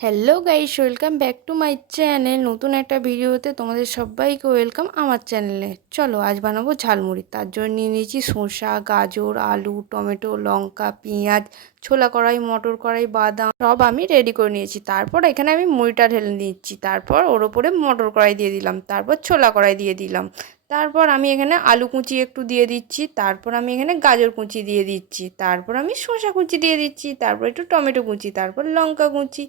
Hello guys, welcome back to my channel. নতুন একটা ভিডিওতে তোমাদের সবাইকে ওয়েলকাম আমার চ্যানেলে। চলো আজ বানাবো ঝালমুড়ি। তার জন্য নিয়ে নিয়েছি শসা, গাজর, আলু, টমেটো, লঙ্কা, পেঁয়াজ, ছোলা কড়াই, মটর কড়াই, বাদাম সব আমি রেডি করে নিয়েছি। তারপর এখানে আমি মুড়িটা ঢেলে নিচ্ছি। তারপর ওর ওপরে মটর কড়াই দিয়ে দিলাম, তারপর ছোলা কড়াই দিয়ে দিলাম। তারপর আমি এখানে আলু কুচি একটু দিয়ে দিচ্ছি। তারপর আমি এখানে গাজর কুচি দিয়ে দিচ্ছি। তারপর আমি শসা কুচি দিয়ে দিচ্ছি। তারপর একটু টমেটো কুচি, তারপর লঙ্কা কুচি,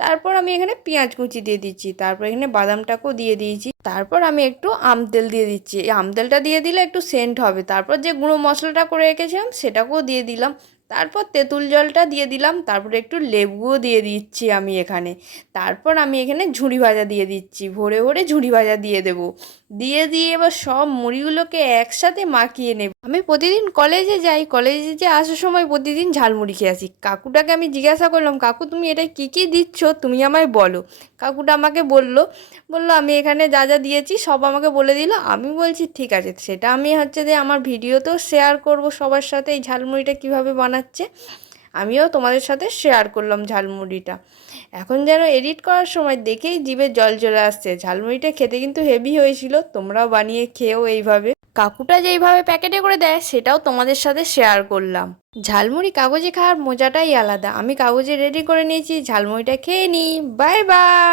তারপর আমি এখানে পেঁয়াজ কুচি দিয়ে দিচ্ছি। তারপর এখানে বাদামটাকেও দিয়ে দিয়েছি। তারপর আমি একটু আমতেল দিয়ে দিচ্ছি। এই আমতেলটা দিয়ে দিলে একটু সেন্ট হবে। তারপর যে গুঁড়ো মশলাটা করে রেখেছিলাম সেটাকেও দিয়ে দিলাম। তারপর তেঁতুল জলটা দিয়ে দিলাম। তারপর একটু লেবুও দিয়ে দিচ্ছি আমি এখানে। তারপর আমি এখানে ঝুড়ি ভাজা দিয়ে দিচ্ছি। ভরে ভরে ঝুড়ি ভাজা দিয়ে দেবো। দিয়ে এবার সব মুড়িগুলোকে একসাথে মাখিয়ে নেব। আমি প্রতিদিন কলেজে যাই, কলেজে যে আসার সময় প্রতিদিন ঝালমুড়ি খেয়ে আসি। কাকুটাকে আমি জিজ্ঞাসা করলাম, কাকু তুমি এটা কী কী দিচ্ছ, তুমি আমায় বলো। কাকুটা আমাকে বললো আমি এখানে যা যা দিয়েছি সব আমাকে বলে দিল। আমি বলছি ঠিক আছে, সেটা আমি যে আমার ভিডিওতেও শেয়ার করব সবার সাথে, এই ঝালমুড়িটা কীভাবে বানাচ্ছে আমিও তোমাদের সাথে শেয়ার করলাম ঝালমুড়িটা। এখন যেন এডিট করার সময় দেখেই জিভে জল চলে আসছে। ঝালমুড়িটা খেতে কিন্তু হেভি হয়েছিল, তোমরাও বানিয়ে খেও এইভাবে। কাকুটা যেইভাবে প্যাকেটে করে দেয় সেটাও তোমাদের সাথে শেয়ার করলাম। ঝালমুড়ি কাগজে খাওয়ার মজাটাই আলাদা। আমি কাগজে রেডি করে নিয়েছি, ঝালমুড়িটা খেয়ে নিই। Bye bye.